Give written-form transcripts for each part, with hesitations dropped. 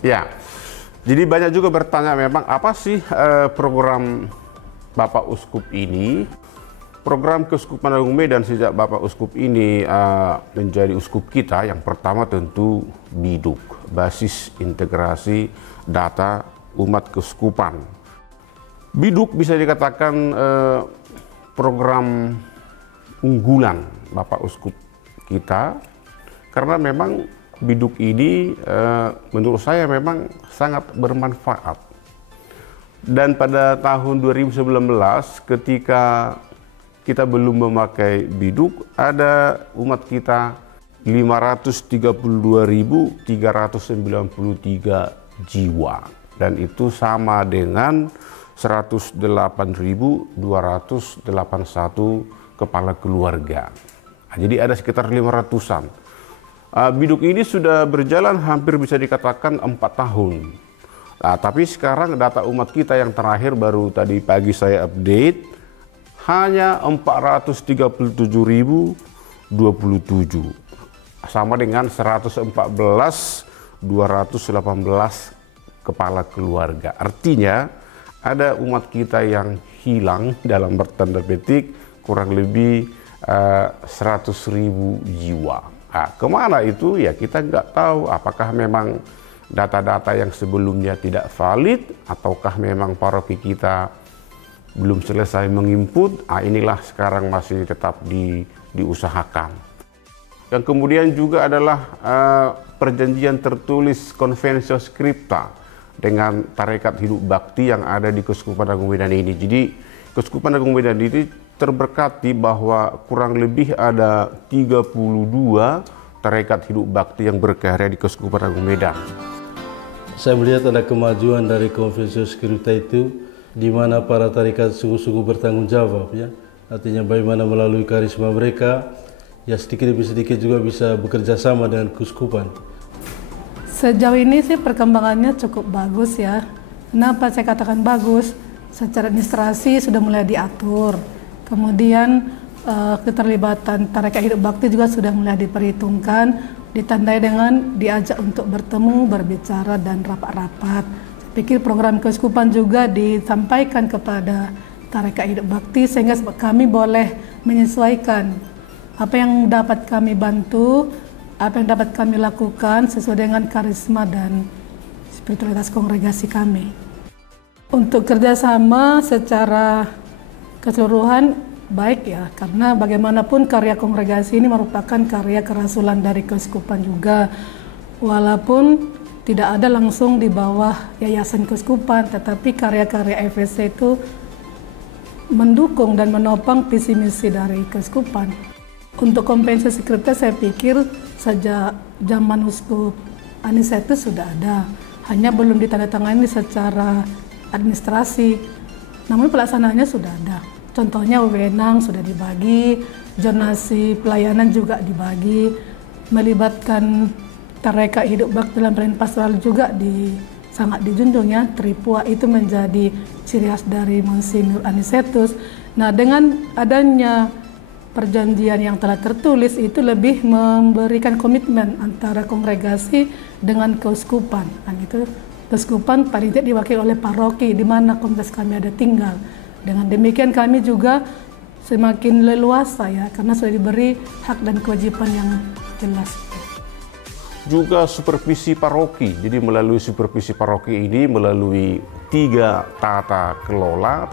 Ya, jadi banyak juga bertanya memang apa sih program Bapak Uskup ini. Program Keuskupan Agung Medan sejak Bapak Uskup ini menjadi uskup kita, yang pertama tentu BIDUK, Basis Integrasi Data Umat Keuskupan. BIDUK bisa dikatakan program unggulan Bapak Uskup kita, karena memang BIDUK ini menurut saya memang sangat bermanfaat. Dan pada tahun 2019 ketika kita belum memakai BIDUK, ada umat kita 532.393 jiwa, dan itu sama dengan 108.281 kepala keluarga. Nah, jadi ada sekitar 500-an. BIDUK ini sudah berjalan hampir bisa dikatakan 4 tahun. Nah, tapi sekarang data umat kita yang terakhir baru tadi pagi saya update, hanya 437.027, sama dengan 114.218 kepala keluarga. Artinya ada umat kita yang hilang dalam bertanda petik kurang lebih 100.000 jiwa. Nah, kemana itu ya kita nggak tahu, apakah memang data-data yang sebelumnya tidak valid ataukah memang paroki kita belum selesai menginput. Inilah sekarang masih tetap diusahakan. Yang kemudian juga adalah perjanjian tertulis Conventio Scripta dengan Tarekat Hidup Bakti yang ada di Keuskupan Agung Medan ini. Jadi Keuskupan Agung Medan ini terberkati bahwa kurang lebih ada 32 Tarekat Hidup Bakti yang berkarya di Keuskupan Agung Medan. Saya melihat ada kemajuan dari Conventio Scripta itu, di mana para tarekat sungguh-sungguh bertanggung jawab, ya. Artinya bagaimana melalui karisma mereka, ya sedikit demi sedikit juga bisa bekerja sama dengan keuskupan. Sejauh ini sih perkembangannya cukup bagus ya. Kenapa saya katakan bagus? Secara administrasi sudah mulai diatur. Kemudian keterlibatan tarekat hidup bakti juga sudah mulai diperhitungkan, ditandai dengan diajak untuk bertemu, berbicara dan rapat-rapat. Pikir program keuskupan juga disampaikan kepada tarekat hidup bakti sehingga kami boleh menyesuaikan apa yang dapat kami bantu, apa yang dapat kami lakukan sesuai dengan karisma dan spiritualitas kongregasi kami. Untuk kerjasama secara keseluruhan baik ya, karena bagaimanapun karya kongregasi ini merupakan karya kerasulan dari keuskupan juga, walaupun tidak ada langsung di bawah yayasan keuskupan, tetapi karya-karya FSC itu mendukung dan menopang visi misi dari keuskupan. Untuk Conventio Scripta saya pikir sejak zaman Uskup Anicetus sudah ada, hanya belum ditandatangani secara administrasi, namun pelaksanaannya sudah ada. Contohnya wewenang sudah dibagi, zonasi pelayanan juga dibagi, melibatkan tarekat hidup bakti dalam pelayanan pastoral juga sangat dijunjung ya. Tripua itu menjadi ciri khas dari Monsignor Anicetus. Nah, dengan adanya perjanjian yang telah tertulis itu lebih memberikan komitmen antara kongregasi dengan keuskupan. Dan itu keuskupan paling tidak diwakili oleh paroki di mana komunitas kami ada tinggal. Dengan demikian kami juga semakin leluasa ya, karena sudah diberi hak dan kewajiban yang jelas. Juga supervisi paroki. Jadi melalui supervisi paroki ini melalui 3 tata kelola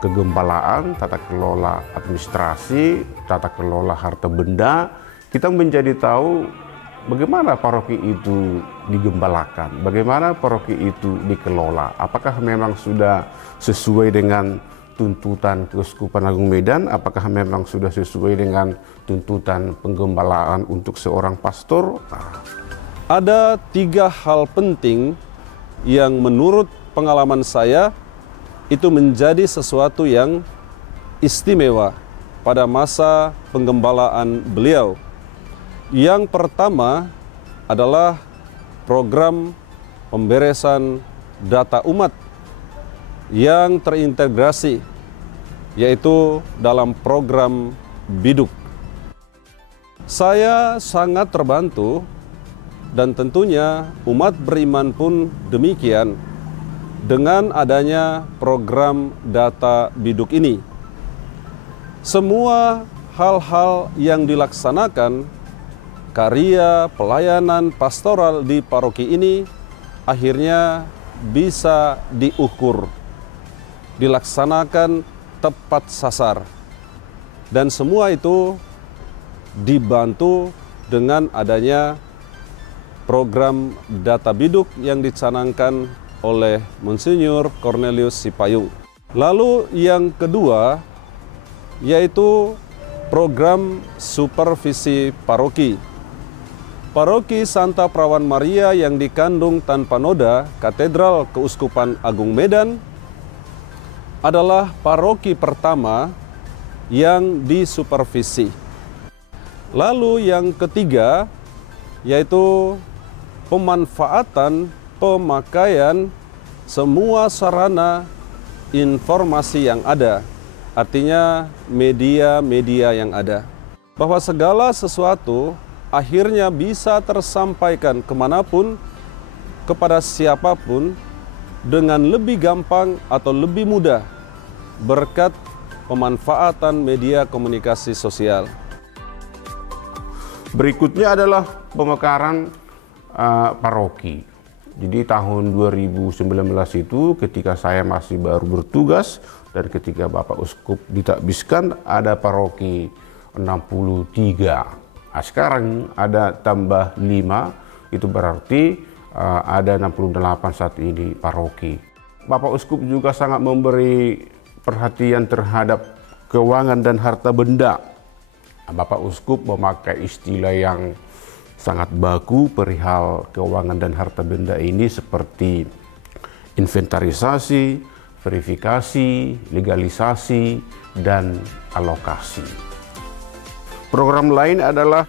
kegembalaan, tata kelola administrasi, tata kelola harta benda, kita menjadi tahu bagaimana paroki itu digembalakan, bagaimana paroki itu dikelola, apakah memang sudah sesuai dengan tuntutan Keuskupan Agung Medan, apakah memang sudah sesuai dengan tuntutan penggembalaan untuk seorang pastor. Ada 3 hal penting yang menurut pengalaman saya itu menjadi sesuatu yang istimewa pada masa penggembalaan beliau. Yang pertama adalah program pemberesan data umat yang terintegrasi, yaitu dalam program BIDUK. Saya sangat terbantu dan tentunya umat beriman pun demikian dengan adanya program data biduk ini. Semua hal-hal yang dilaksanakan, karya pelayanan pastoral di paroki ini akhirnya bisa diukur, dilaksanakan tepat sasar. Dan semua itu dibantu dengan adanya program data biduk yang dicanangkan oleh Monsinyur Cornelius Sipayung. Lalu yang kedua yaitu program supervisi paroki. Paroki Santa Perawan Maria yang dikandung tanpa noda Katedral Keuskupan Agung Medan adalah paroki pertama yang disupervisi. Lalu yang ketiga yaitu pemanfaatan pemakaian semua sarana informasi yang ada, artinya media-media yang ada, bahwa segala sesuatu akhirnya bisa tersampaikan kemanapun, kepada siapapun, dengan lebih gampang atau lebih mudah berkat pemanfaatan media komunikasi sosial. Berikutnya adalah pemekaran paroki. Jadi tahun 2019 itu ketika saya masih baru bertugas dan ketika Bapak Uskup ditakbiskan ada paroki 63. Nah, sekarang ada tambah 5, itu berarti ada 68 saat ini paroki. Bapak Uskup juga sangat memberi perhatian terhadap keuangan dan harta benda. Bapak Uskup memakai istilah yang sangat baku perihal keuangan dan harta benda ini seperti inventarisasi, verifikasi, legalisasi, dan alokasi. Program lain adalah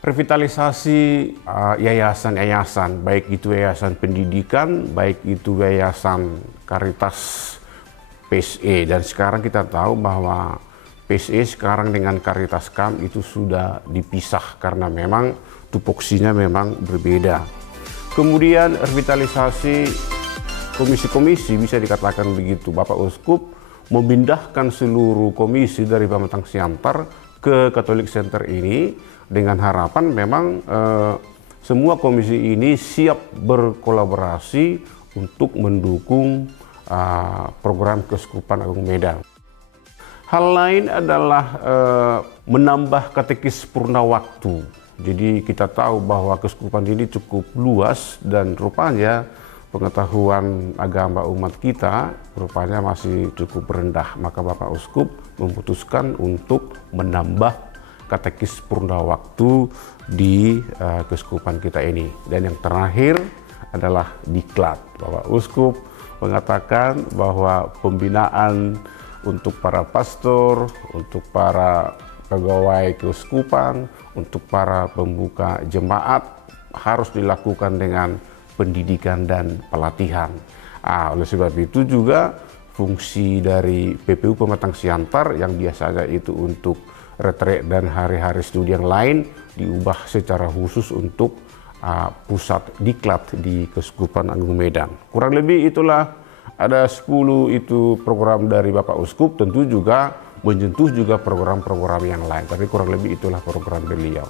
revitalisasi yayasan-yayasan, baik itu yayasan pendidikan, baik itu yayasan Caritas PSE. Dan sekarang kita tahu bahwa PSE sekarang dengan Caritas Camp itu sudah dipisah karena memang tupoksinya memang berbeda. Kemudian revitalisasi komisi-komisi, bisa dikatakan begitu. Bapak Uskup memindahkan seluruh komisi dari Pematang Siantar ke Catholic Center ini dengan harapan memang semua komisi ini siap berkolaborasi untuk mendukung program Keuskupan Agung Medan. Hal lain adalah menambah katekis purna waktu. Jadi kita tahu bahwa keuskupan ini cukup luas dan rupanya pengetahuan agama umat kita rupanya masih cukup rendah. Maka Bapak Uskup memutuskan untuk menambah katekis purna waktu di keuskupan kita ini. Dan yang terakhir adalah diklat. Bapak Uskup mengatakan bahwa pembinaan untuk para pastor, untuk para pegawai keuskupan, untuk para pembuka jemaat harus dilakukan dengan pendidikan dan pelatihan. Oleh sebab itu juga fungsi dari PPU Pematang Siantar yang biasanya itu untuk retret dan hari-hari studi yang lain diubah secara khusus untuk pusat diklat di Keuskupan Agung Medan. Kurang lebih itulah ada 10 itu program dari Bapak Uskup, tentu juga menyentuh juga program-program yang lain, tapi kurang lebih itulah program beliau.